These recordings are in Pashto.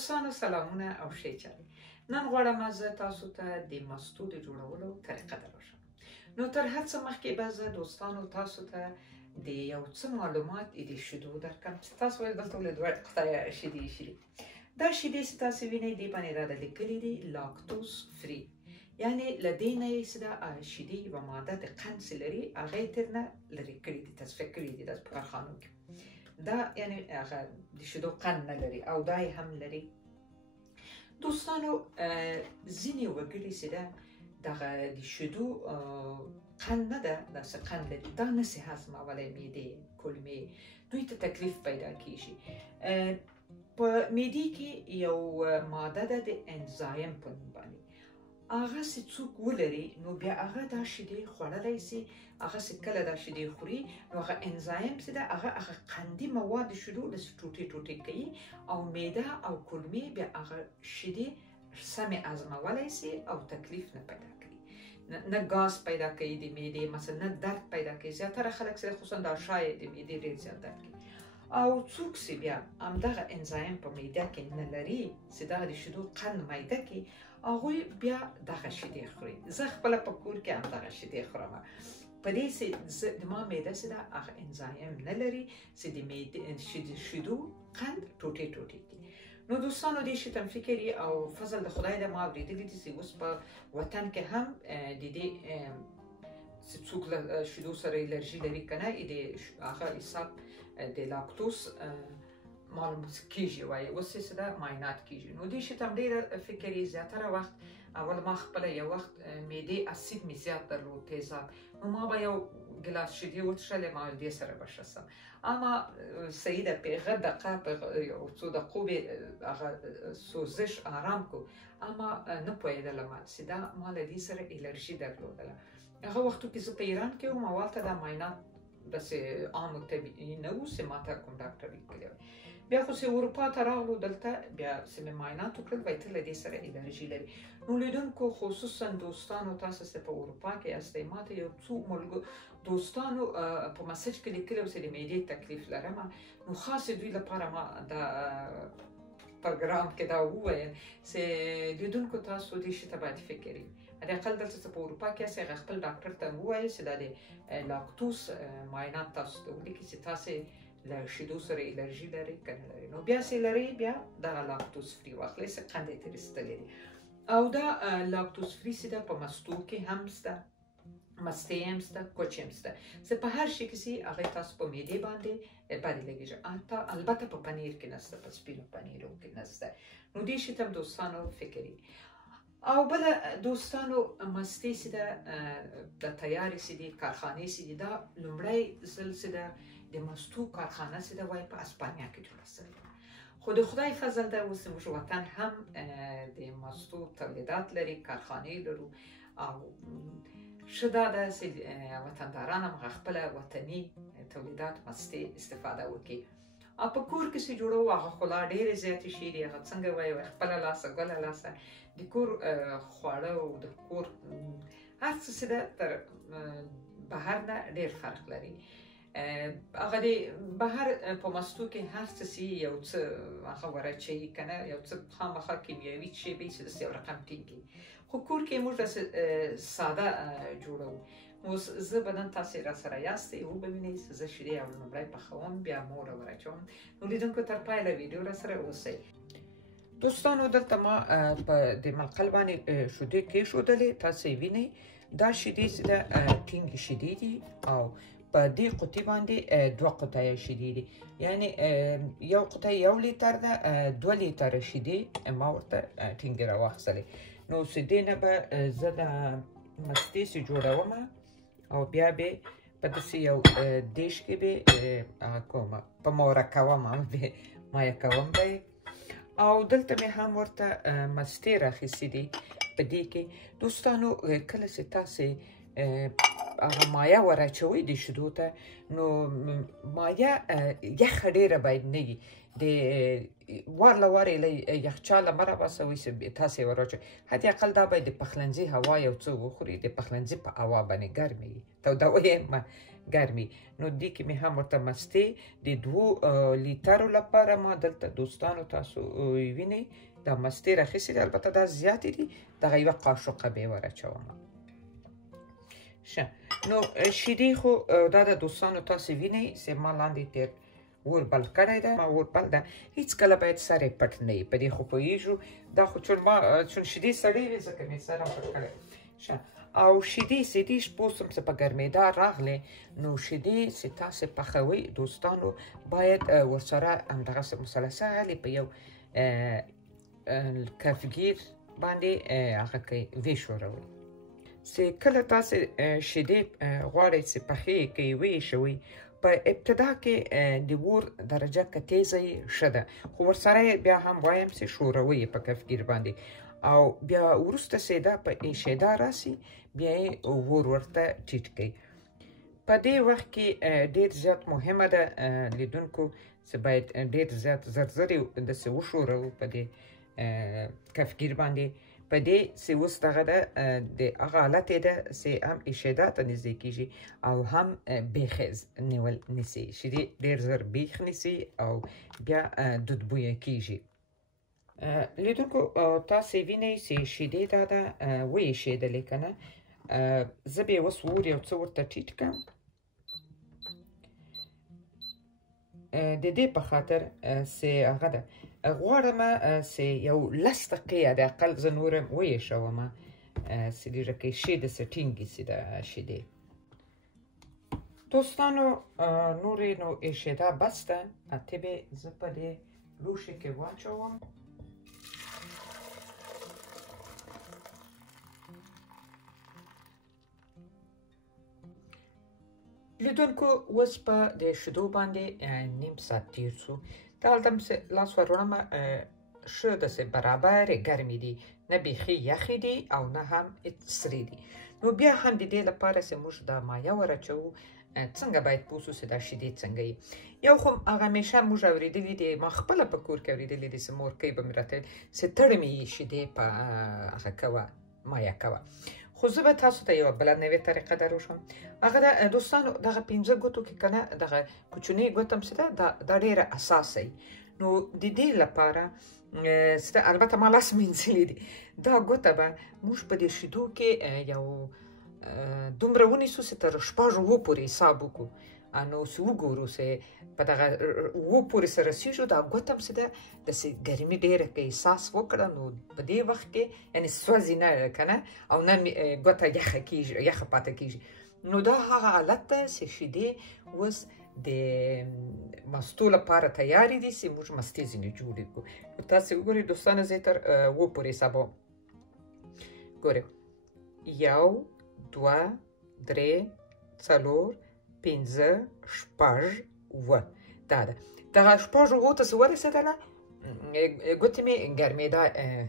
دوستانو سلامونه او ښې چارې. نن غواړم زه تاسو ته د مستو د جوړولو طریقه درکړم. نو تر هر څه مخکې به زه دوستانو تاسو ته د یو څه معلومات د شیدو درکړم چې تاسو به دلته ولې دوه قطعه شیدې شي. دا شیدې چې تاسو وینئ دې باندې راته لیکلي دي لاکتوز فری، یعنی له دې نه یې چې دا شیدې یوه ماده د قند چې لري هغه یې ترې نه لرې کړي دي، تصفیه کړي دي په کارخانو کې. دا یعنی هغه د شیدو قند نه لري او دا یې هم لري. دوستانو ځینې وګړي چې ده دغه د شیدو قند نه ده، داسې قند لري، دا نسي هضمولی، معدې کولمې دوی ته تکلیف پیدا کیږي. په معدې کې یو ماده ده د انزایم په نوم باندې، هغه چې څوک ولري نو بیا هغه دا شیدې خوړلی سي، هغه چې کله دا شیدې خوري نو هغه انزایم چې ده هغه قندي مواد د شیدو داسې ټوټې ټوټې کوي او معده او کولمې بیا هغه شیدې سمې هضمولی سي او تکلیف نه پیدا کوي، نه ګاز پیدا کوي د معدې، مثلا نه درد پیدا کوي. زیاتره خلک چې خصوصا دا شای د معدې ډېر زیات درد کوي. او څوک چې بیا همدغه انزایم په معده کې نه لري چې دغه د شیدو قند معده کې، هغوی بیا دغه شیدې خوري. زه خپله په کور کې همدغه شیدې خورم په دې چې د ما معده چې ده هغه انزایم نه لري چې د شیدو قند ټوټې ټوټې کړي. نو دوستانو دې شي ته فکر او فضل د خدای ده ما اورېدلي دي چې اوس په وطن کې هم د دې چې څوک له شیدو سره الرژي لري که نه هغه حساب د لاکتوز معلوم کیږي، وایي اوس یې څه ده معاینات کیږي. نو دې شي ته هم ډېره فکر یې زیاتره وخت اول ما خپله یو وخت معدې اسید مې زیات درلود، تیزاب، نو ما به یو ګلاس شیدې وڅښلې، ما دې سره به ښه شم. اما صحیح ده په هغه دقیقه په یو څو دقیقو به هغه سوزش آرام کو، اما نه پوهېدلم چې دا ما له دې سره الرژي درلودله. هغه وختو کې زه په ایران کې وم، اول ته دا معاینات داسې عام و طبیعي نه وو چې ما ته کوم ډاکټر لیکلی وی. بیا خو چې اروپا ته راغلو دلته بیا چې مې معاینات وکړل وایي ته له دې سره الرژي لري. نو لیدونکو خصوصا دوستانو تاسو چې په اروپا کې یاستئ، ما ته یو څو دوستانو په مسج کې لیکلي وو چې د معدې تکلیف لرم، نو خاص دوی لپاره ما دا پروګرام کې دا وویل چې لیدونکو تاسو دې شي ته باید فکر وي. حداقل دلته چې په اروپا کې یاستئ هغه خپل ډاکټر ته ووایئ چې دا د لاکتوز معاینات تاسو ته ولیکي چې تاسې له شیدو سره الرژي لرئ که نه لرئ. نو بیا چې لرئ بیا دغه لاکتوز فری واخلئ چې قند یې ترې ایستلی دي. او دا لاکتوز فری چې ده په مستو کې هم شته، مستې هم شته، کوچ هم شته، چې په هر شي کې چې هغه تاسو په معدې باندې بدې لګېږي. البته په پنیر کې نشته، په سپینو پنیرو کې نشته. نو دې شي ته هم دوستانو فکر وي. او بله دوستانو مستې چې ده د تیارې چې دي کارخانې چې دي، دا لومړی ځل چې ده د مستو کارخانه چې ده وایي په اسپانیا کې جوړه شوې ده. خو د خدای فضل ده اوس زموږ وطن هم د مستو تولیدات لري، کارخانې لرو، او ښه دا ده چې وطنداران هم خپله وطني تولیدات مستې استفاده وکړي. او په کور کې چې جوړوو هغه خو لا ډېرې زیاتې شي دي، هغه څنګه وایي خپله لاسه ګله لاسه د کور خواړه او د کور هر څه چې ده تر بهر نه ډېر فرق لري. هغه د بهر په مستو کې هر څه چې یو څه هغه ورچوي که نه، یو څه خامخا کیمیاوي شیبې چې داسې یو رقم ټینګي، خو کور کې موږ داسې ساده جوړوو. اوس زه به نن تاسې را سره یاستئ وبوینئ چې زه شیدې اول لومړی پخوم بیا موړه ورچوم. نو لیدونکو تر پایله ویډیو را سره اوسئ. دوستانو دلته ما په د ملقل باندې شیدې کېښودلې، تاسې وینئ دا شیدې چې ده ټینګې شیدې دي او په دې قطۍ باندې 2 قطۍ شیدې دي، یعنی یو قطۍ 1 لیتر ده، 2 لیتره شیدې ما ورته ټینګې راواخیستلې. نو چې دې نه به زه د مستې چې جوړوم او بیا به په داسې یو دیش کې به هغه کوم په موره کوم، مایه کوم به یې. او دلته مې هم ورته مستې راخیستې دي په دې کې. دوستانو کله چې تاسې هغه مایه ور اچوئ د شیدو ته، نو مایه یخه ډېره باید نه وي، د وار له وارې له یخچاله مه راباسوئ تاسې یې ور واچوئ. حتی اقل دا باید د پخلنځي هوا یو څه وخوري، د پخلنځي په هوا باندې ګرمې وي، توده یې مه ګرمې. نو دې کې مې هم ورته مستې د 2 لیترو لپاره ما دلته دوستانو تاسو وینئ دا مستې راخیستې دي، البته دا زیاتې دي، دغه یوه قاشقه به یې ور اچوم. ښه نو شیدې خو دا د دوستانو تاسې وینئ چې ما لاندې تېر اور بل کړی ده، ما اور بل ده، هېڅکله باید سر یې پټ نه وي، په دې خو پوهېږو. دا خو چون شیدې سړې وي ځکه مې سر هم پټ کړی. ښه او شیدې چې دې پوسم چې په ګرمېدا راغلې، نو شیدې چې تاسې پخوئ دوستانو باید ورسره همدغسې مثلثه په یو کفګیر باندې هغه کوئ ویښوروئ. چې کله تاسې شیدې غواړئ چې پخې کوئ ویښوئ، په ابتدا کې د اور درجه که تیزه یې ښه ده، خو ورسره یې بیا هم وایم چې ښوروئ یې په کفګیر باندې، او بیا وروسته چې دا په ایشېدا راسي بیا یې اور ورته ټیټ کړئ. په دې وخت کې ډېر زیات مهمه ده لیدونکو چې باید ډېر زیات زر زر یې داسې وښوروو په دې کفګیر باندې، په دې چې اوس دغه ده د هغه حالت یې ده چې هم ایشېدا ته نږدې کېږي او هم بیخ نیول نیسي. شیدې ډېر زر بیخ نیسي او بیا دود بویه کېږي. لیدونکو تاسې وینئ چې شیدې دا ده وایشېدلې که نه. زه به یې اوس اور یو څه ورته ټیټ کړم د دې په خاطر چې هغه ده غواړمه چې یو 10 دقیقې د اقل زه نور هم ویښومه چې ډېره کې ښې داسې ټینګې شي د شیدې. دوستانو نورې نو ایشېدا بس ده، اته به زه په دې لوښي کې واچوم. لیدونکو اوس په د شیدو باندې نیم ساعت تېر شو. دا هلته مې لاس ور وړم، ښه داسې برابر ګرمې دي، نه بیخي یخې دي او نه هم سرې دي. نو بیا هم د دې لپاره چې موږ دا مایه ور اچوو، څنګه باید پوه شو چې دا شیدې څنګه یي. یو خو هغه همیشه موږ اورېدلي دي، ما خپله په کور کې اورېدلي دي چې مورکۍ به مې راته ویل چې تړمې یې شیدې په هغه کوه مایه کوه. خو زه به تاسو ته یوه بله نوې طریقه در وښیم. هغه ده دوستانو دغه 5 ګوتو کې که نه دغه کوچنۍ ګوته چې ده دا ډېره اساسه وي. نو د دې لپاره البته ما لاس مینځلي دي، دا ګوته به موږ په دې شیدو کې یو دومره ونیسو چې تر 6 پورې حساب وکړو. نو چې وګورو چې په دغه 7 پورې سره رسېږو، دا ګوته هم چې ده داسې ګرمي ډېره که احساس وکړه، نو په دې وخت کې یعنې سوځي نه که نه، او نه ګوته یخه کېږي، یخه پاتې کېږي. نو دا هغه حالت ده چې شیدې اوس د مستو لپاره تیارې دي چې موږ مستې ځینې جوړې کړو. تاسې وګورئ دوستانو، زه یې تر 7 پورې حسابوم. ګورئ 1 2 3 4 5 6 7 دا ده. دغه 6 ته چې ورسېدله ګوتې مې ګرمېدا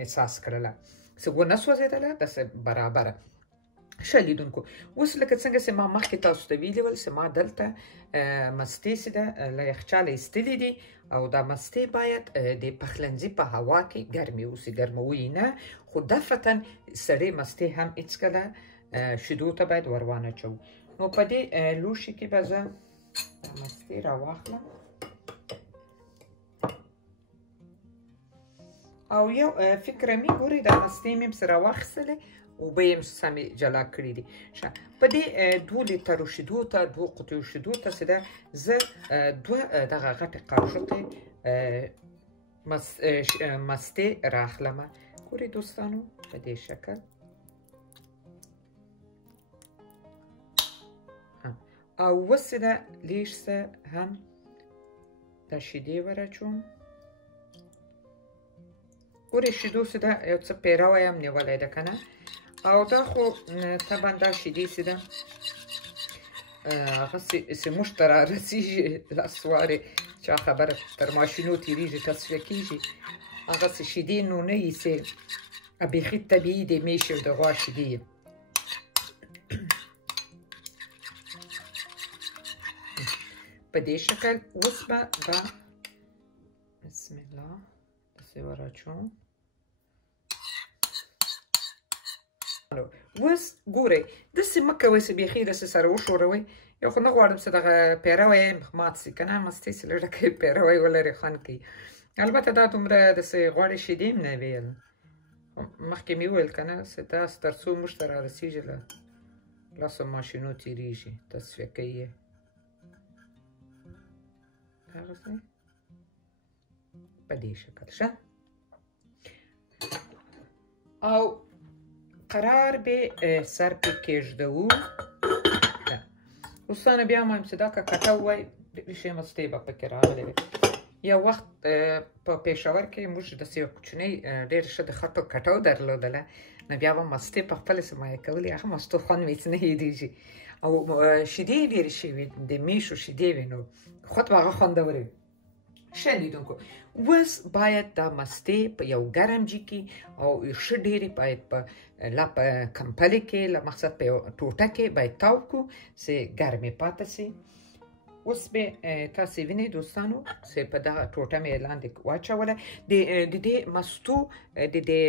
احساس کړله، چې ونه سوځېدله داسې برابره. ښه لیدونکو، اوس لکه څنګه چې ما مخکې تاسو ته ویلي ول چې ما دلته مستې چې ده له یخچاله ایستلي دي، او دا مستې باید د پخلنځي په هوا کې ګرمې اوسي، ګرموي نه، خو دفعتاً سړې مستې هم هېڅکله شیدو ته باید ور وانچوو. نو په دې لوښي کې به زه مستې راواخلم او یو فکره مې ګورئ دا مستې مې پسې راواخیستلې، اوبه یې سمې جلا کړي دي. ښه په دې 2 لیترو شیدو ته 2 قطیو شیدو ته چې ده زه 2 دغه غټې قاشقې مستې رااخلمه. ګورئ دوستانو په دې شکل، او اوس چې ده لږ څه هم دا شیدې ور اچوم. ګورئ شیدو چې ده یو څه پیروی هم نیولی ده که نه، او دا خو طبعا دا شیدې چې ده هغسې چې موږ ته رارسېږي لاس وارې، چا خبره تر ماشینو تېرېږي تصفیه کېږي، هغسې شیدې نو نه وي چې بیخي طبیعي د میشې او د غوا شیدې یي. په دې شکل اوس به دا بسم الله داسې وراچوم. اوس ګورئ داسې مه کوئ چې بیخي داسې سره وښوروئ. یو خو نه غواړم چې دغه پیروی یې مات شي که نه مستې چې لږ ډکه پیروی ولري خوند کوي. البته دا دومره داسې غواړي شیدې هم نه ویل مخکې مې وویل که نه چې تاسو تر څو موږ ته رارسېږي له لاسو ماشینو تېرېږي تصفیه کوي یې دغسې په دې شکل ښه. او قرار به سر پې کېږدوو. دوستانو بیا هم وایم چې دا که کټو وای ډېرې ښې مستې به پکې راغلې وې. یو وخت په پېښور کې موږ داسې یو کوچنۍ ډېره ښه د خټو کټو درلودله نو بیا به مستې په خپله چې مایه کولې هغه مستو خوند مې هېڅ نه هېرېږي او شیدې یې ډېرې ښې وې د میشو شیدې وې نو خود به هغه خوندورې وې. ښه لیدونکو اوس باید دا مستې په یو ګرم جي کې او ښه ډېرې باید په کمپلې کې له مقصد په یو ټوټه کې باید تاو کړو چې ګرمې پاتې شي. اوس به تاسې وینئ دوستانو چې په دغه ټوټه مې لاندې واچوله. د دې مستو د دې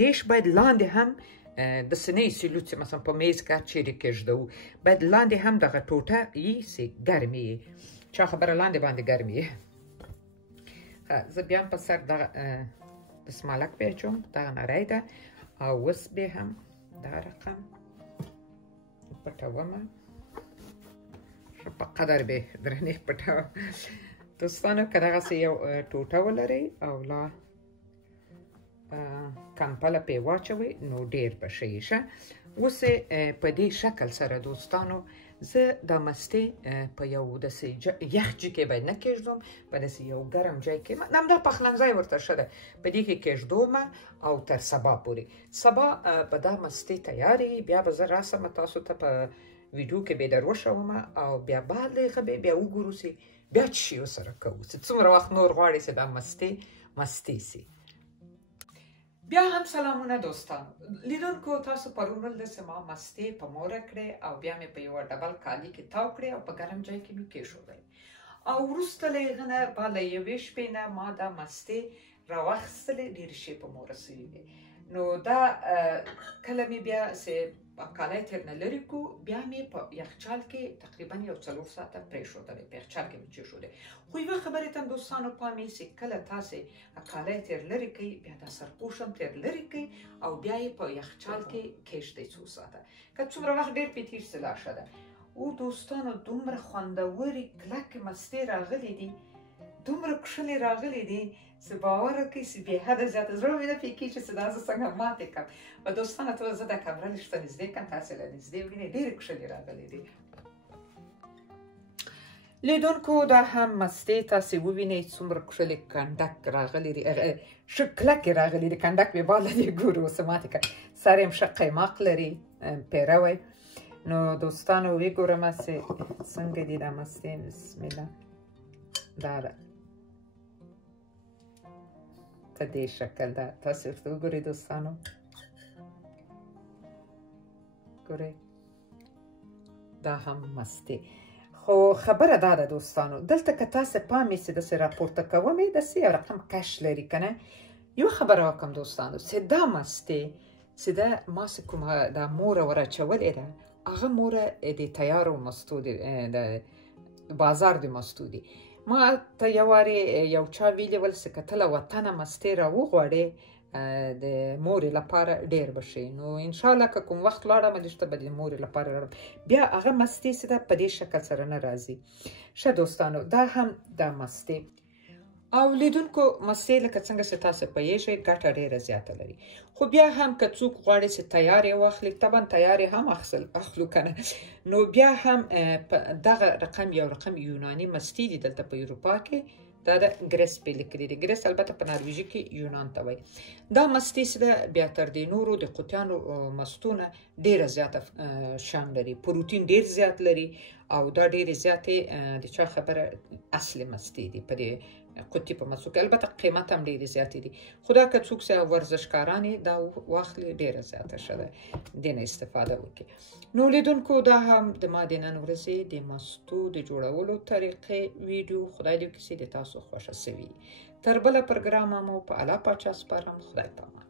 دیش باید لاندې هم داسې نه ایسېلو چې مثلا په میز کې هر چیرې کېږدوو باید لاندې هم دغه ټوټه وي چې ګرمې یي. چا خبره لاندې باندې ګرمې یي. زه بیا هم په سر دغه دسمالک بیا اچوم دغه نری ده او اوس بیا هم دا رقم پټومه ښه په قدر به درنې پټوم. دوستانو که دغسې یو ټوټه ولرئ او لا کمپله پې واچوئ نو ډېر به ښه یي. ښه اوس په دې شکل سره دوستانو زه دا مستې په یو داسې یخ جي کې باید نه کېږدم په داسې یو ګرم ځای کې همدا پخلنځی ورته ښه ده په دې کې کېږدوم او تر سبا پورې. سبا به دا مستې تیارې بیا به زه راسم تاسو ته په ویډیو کې به یې در وښوم او بیا بعد له هغه بیا وګورو چې بیا څه شي ورسره کوو چې څومره وخت نور غواړي چې دا مستې سي. بیا هم سلامونه دوستانو لیدونکو تاسو پرون ولید ما مستې په موره کړې او بیا مې په یوه ډبل کالي کې تاو کړې او په ګرم ځای کې مې کېښودې او وروسته له هغه نه بعد له یوې شپې نه ما دا مستې راواخیستلې ډېرې ښې په موره سوي وې. نو دا کله مې بیا چې کالی تېر نه لرې کړو بیا مې په یخچال کې تقریبا یو 4 ساعته پرېښودلې په یخچال کې مې کېښودې. خو یوه خبرې ته دوستانو پام یې چې کله تاسې کالی تېر لرې کوئ بیا دا سرپوش هم تېر لرې کوئ او بیا یې په یخچال کې کېږدئ 2 ساعته که څومره وخت ډېر پې تېر سي لا ښه ده. او دوستانو دومره خوندورې کلکې مستې راغلې دي دومره کښلې راغلې دي چې باور وکړئ چې بې حده زیاته زړه مې نه پرې کېږي چې دا زه څنګه ماتې کړم. په دوستانو ته زه دا کمره لږ ته نږدې کړم تاسې له نږدې وګورئ ډېرې کښلې راغلې دي. لیدونکو دا هم مستې تاسې ووینئ څومره کښلې کنډک راغلې دي ښه کلکې راغلې دي کنډک مې بالا دې ګورو اوس ماتې کړم. سر یې هم ښه قیماق لري پیروی. نو دوستانو وګورم چې څنګه دي دا مستې. بسم الله دا ده په دې شکل ده تاسې ورته وګورئ دوستانو ګورئ دا هم مستې. خو خبره دا ده دوستانو دلته که تاسې پام یې چې داسې راپورته کوم یې داسې یو رقم کش لري که نه. یوه خبره وکړم دوستانو چې دا مستې چې ده ما چې کومه دا موره ور اچولې ده هغه موره د تیارو مستو د بازار د مستو دي. ما ته یو وارې یو چا ویلي ول چې که ته له وطنه مستې راوغواړې د مورې لپاره ډېر به ښې. نو انشاءالله که کوم وخت لاړم دلته به د مورې لپاره راوړم بیا هغه مستې چې ده په دې شکل سره نه راځي. ښه دوستانو دا هم دا مستې او لیدونکو مستې لکه څنګه چې تاسو پوهیږئ ګټه ډېره زیاته لري. خو بیا هم که څوک غواړي چې تیار یې واخلي طبعا تیار یې هم اخلو که نه. نو بیا هم دغه رقم یو رقم یوناني مستې دي دلته په اروپا کې دا د ګریس پې لیکلي دي. ګریس البته په نرویژي کې یونان ته وایي. دا مستې چې ده بیا تر دې نورو د قوطیانو مستو نه ډېره زیاته شان لري پروتین ډېر زیات لري او دا ډېرې زیاتې د چا خبره اصلي مستې دي په دې قطي په مسو کې. البته قیمت هم ډېرې زیاتې دي، خو دا که څوک ورزشکاران دا واخلي ډېره زیاته شوه دینه استفاده وکړي. نو لیدونکو دا هم د ما د نن ورځې د مستو د جوړولو طریقې ویډیو خدای دې وکړي چې د تاسو خوښه شوي. تر بله پروګرامه مو په الله پاچا سپارم. خدای پامان.